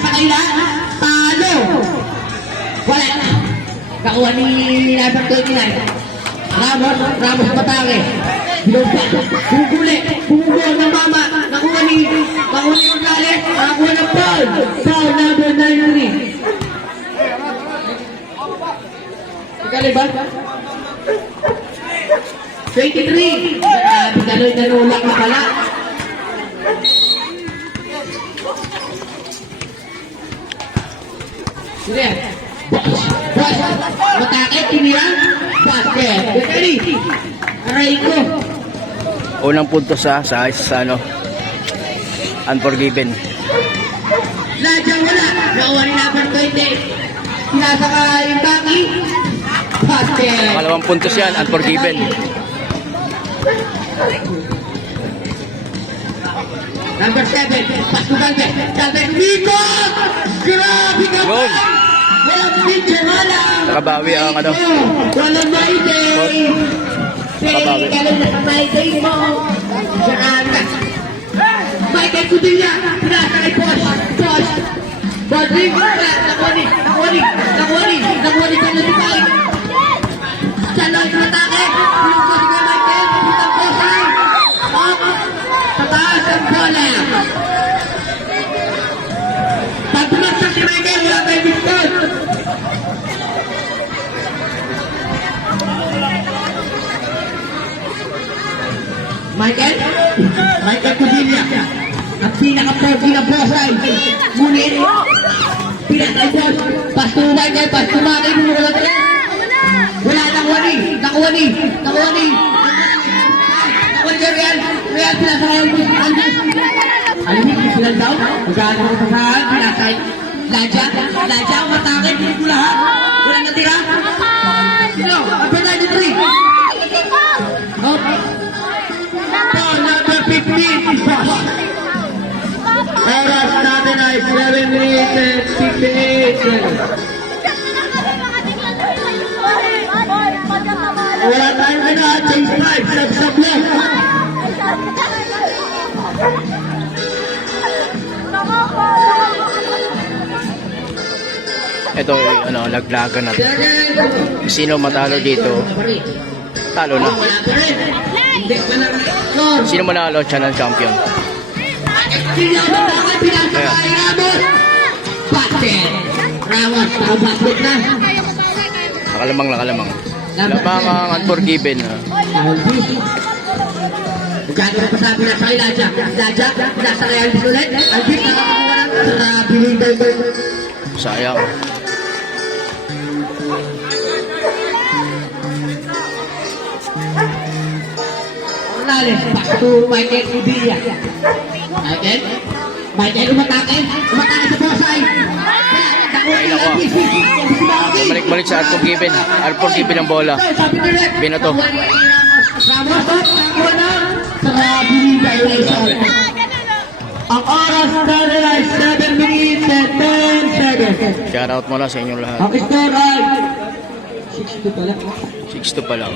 sa kanila. Talo. Wala. Nakuha ni number 29. Ramos Batare. Bilogba. Bumuguli. Bumugol ng mama. Nakuha ni Gonzales. Nakuha ng Paul. Paul number 93. Kaliban? 23. Daloy-dalulak na pala. Sige. Boss. Matake. Tinira. Basket. Ready. Aray ko. Unang punto sa ano, Unforgiven. Ladyang wala. Nakuha ni number 20. Sinasa ka yung Taki. Basket. Pangalawang puntos yan, Unforgiven. Number 7. Pasukan ka. Sabi, Nico! Grabe ka ba? Yun. Walang picture, wala. Nakabawi ang ano. Walang my day. Nakabawi. Kailan na sa my day mo. Saan ka? Michael Cudilla. Pinasa kay Bosch. Bodring. Nakuha ni sa notify. Chaloy sa atake. Yung ko si Michael. Putang Bosch. Sa taas ang bola. Pag tumaksak si Michael, wala tayong biscot. Michael Cudilla. Ang pinaka-pogi na bosay. Ngunit, pinaka-boss. Pastumay kayo, pastumay mo wala tayo. Wala, nakuha ni. Real, pinasakayan mo. Alimik, sila daw. Magkano ko sa saan, pinasay. Ladya, umatake, hindi ko lahat. Wala natira. Sino? Number 93. Number 15. Oras natin ay 7 minutes and 68 seconds. Wala tayong change life. Sab lang. Ito, ano, laglagan na. Sino matalo dito, talo na. Sino manalo, siya ng champion. Ramos, nakabasket na. Nakalamang. Lamang ang Unforgiven. Gano'n na pasabi na sa Ladya. Nasa Real ulit. Albis, nakakakuha na. Binintay ko. Sayang. Morales, back to Michael Cudilla. Michael, umatake sa bosay. Ay, nako. Balik sa Unforgiven. Unforgiven ang bola. Binato. Ang oras natin ay 7 minutes and 10 seconds. Shoutout muna sa inyong lahat. Ang score ay 6-2 pala. 6-2 pa lang.